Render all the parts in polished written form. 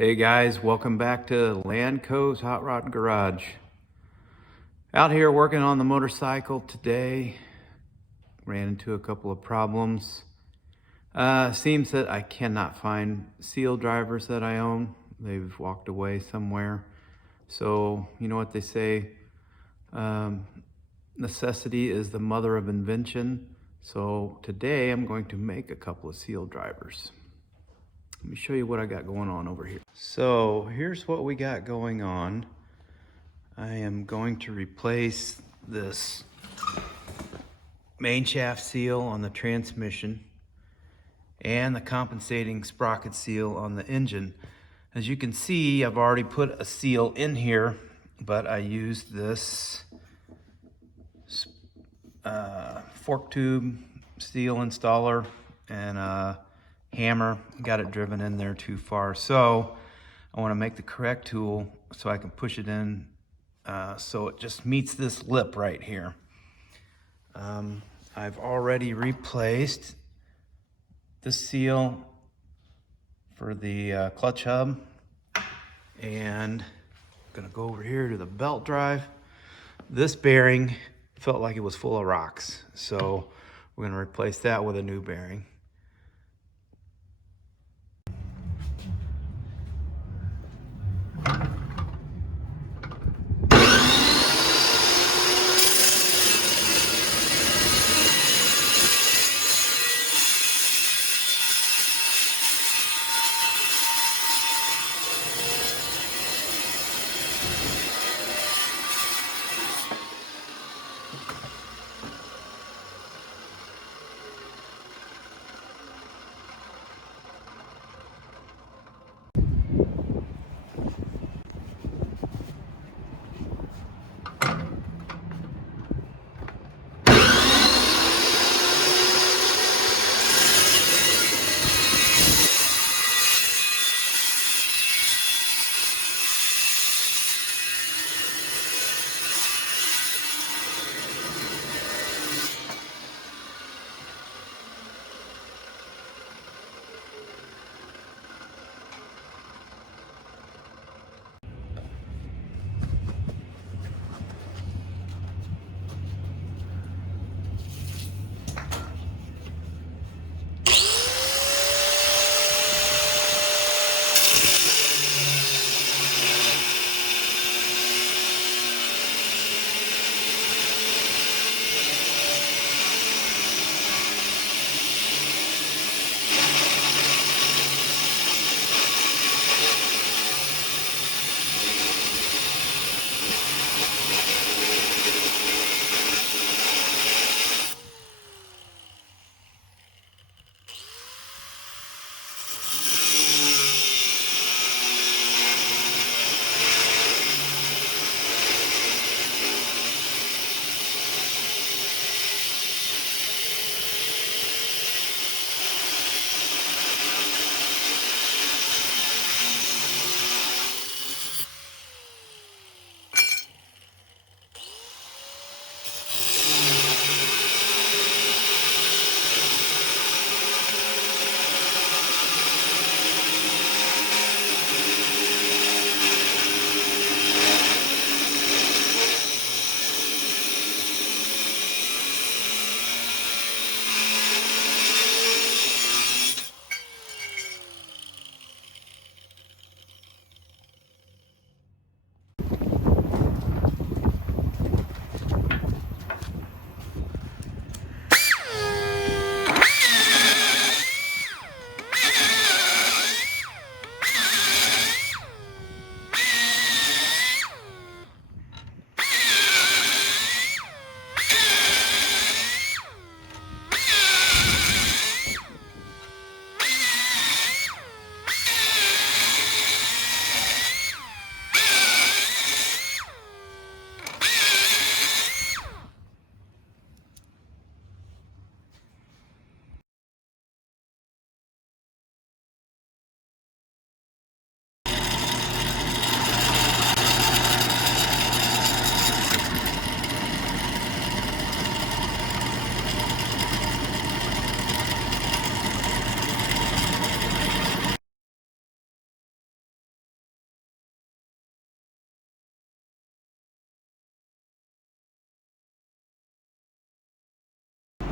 Hey guys, welcome back to Landco's Hot Rod Garage. Out here working on the motorcycle today. Ran into a couple of problems. Seems that I cannot find seal drivers that I own. They've walked away somewhere. So, you know what they say, necessity is the mother of invention. So today I'm going to make a couple of seal drivers. Let me show you what I got going on over here. So here's what we got going on. I am going to replace this main shaft seal on the transmission and the compensating sprocket seal on the engine. As you can see, I've already put a seal in here, but I used this fork tube seal installer and a hammer. Got it driven in there too far. So I want to make the correct tool so I can push it in so it just meets this lip right here. I've already replaced the seal for the clutch hub, and I'm gonna go over here to the belt drive. This bearing felt like it was full of rocks, so we're gonna replace that with a new bearing.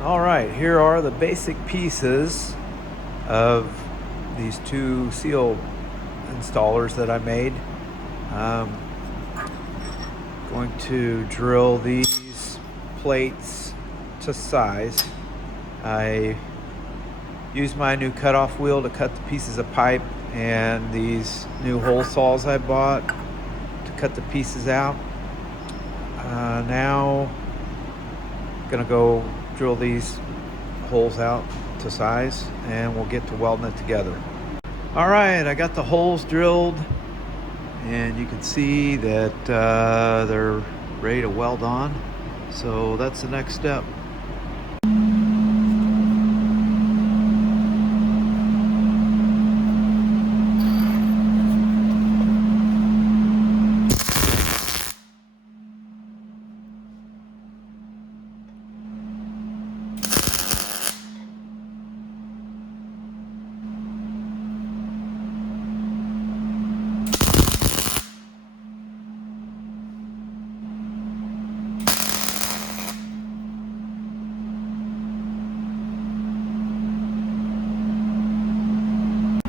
All right, here are the basic pieces of these two seal installers that I made. Going to drill these plates to size. I used my new cutoff wheel to cut the pieces of pipe and these new hole saws I bought to cut the pieces out. Now gonna go drill these holes out to size and we'll get to welding it together. All right, I got the holes drilled and you can see that they're ready to weld on. So that's the next step.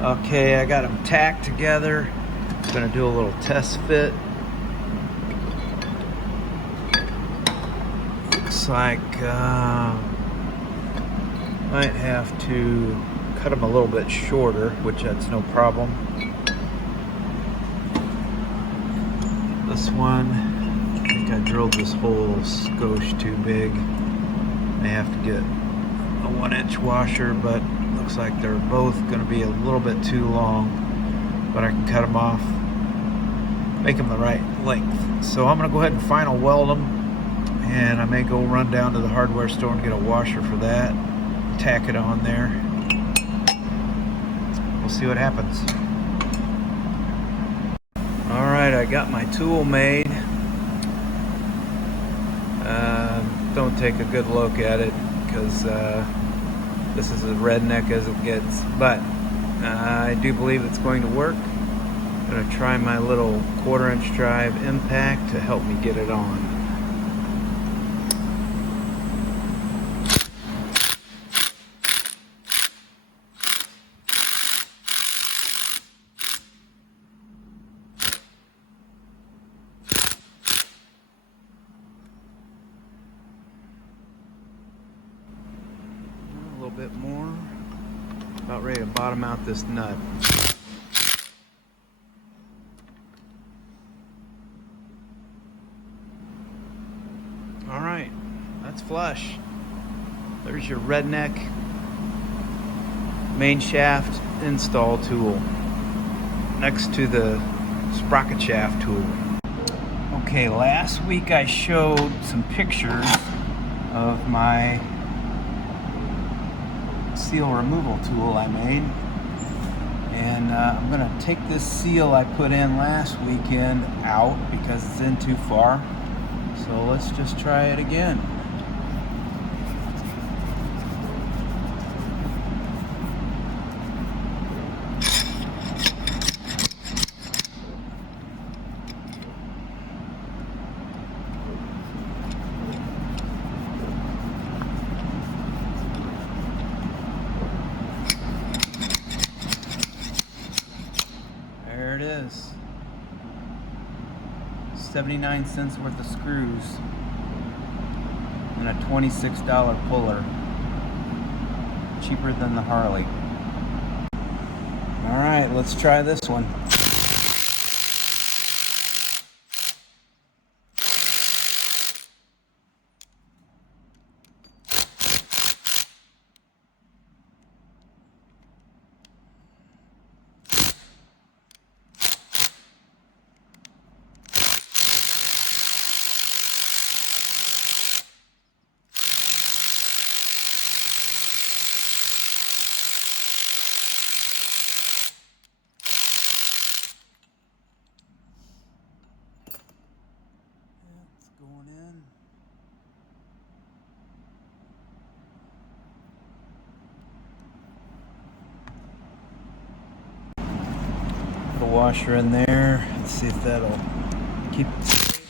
Okay, I got them tacked together. I'm gonna do a little test fit. Looks like might have to cut them a little bit shorter, which that's no problem. This one, I think I drilled this hole skosh too big. May have to get a 1-inch washer, but looks like they're both going to be a little bit too long, but I can cut them off, make them the right length. So I'm going to go ahead and final weld them, and I may go run down to the hardware store and get a washer for that, tack it on there. We'll see what happens. Alright, I got my tool made. Don't take a good look at it because this is as redneck as it gets, but I do believe it's going to work. I'm going to try my little 1/4-inch drive impact to help me get it on. A little bit more. About ready to bottom out this nut. All right, that's flush. There's your redneck main shaft install tool next to the sprocket shaft tool. Okay, last week I showed some pictures of my seal removal tool I made, and I'm gonna take this seal I put in last weekend out because it's in too far. So let's just try it again. There it is. 79 cents worth of screws and a $26 puller. Cheaper than the Harley. All right, let's try this one. Going in. Put a washer in there. Let's see if that'll keep it straight.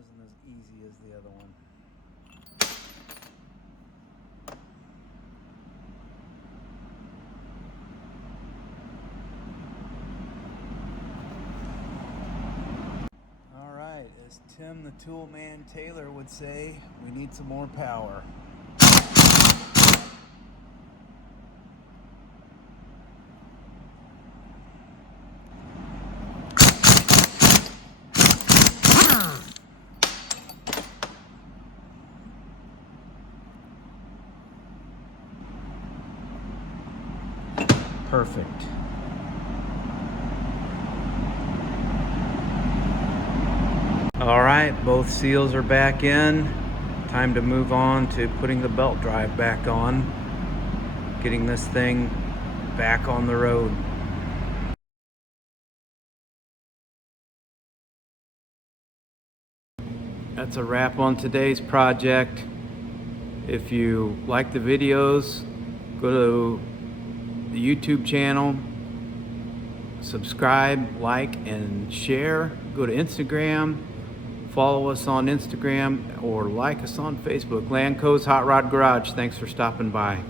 isn't as easy as the other one. All right, as Tim the Tool Man Taylor would say, we need some more power. Perfect. All right, both seals are back in. Time to move on to putting the belt drive back on, getting this thing back on the road. That's a wrap on today's project. If you like the videos, go to the YouTube channel, subscribe, like, and share. Go to Instagram, follow us on Instagram, or like us on Facebook. Lanco's Hot Rod Garage. Thanks for stopping by.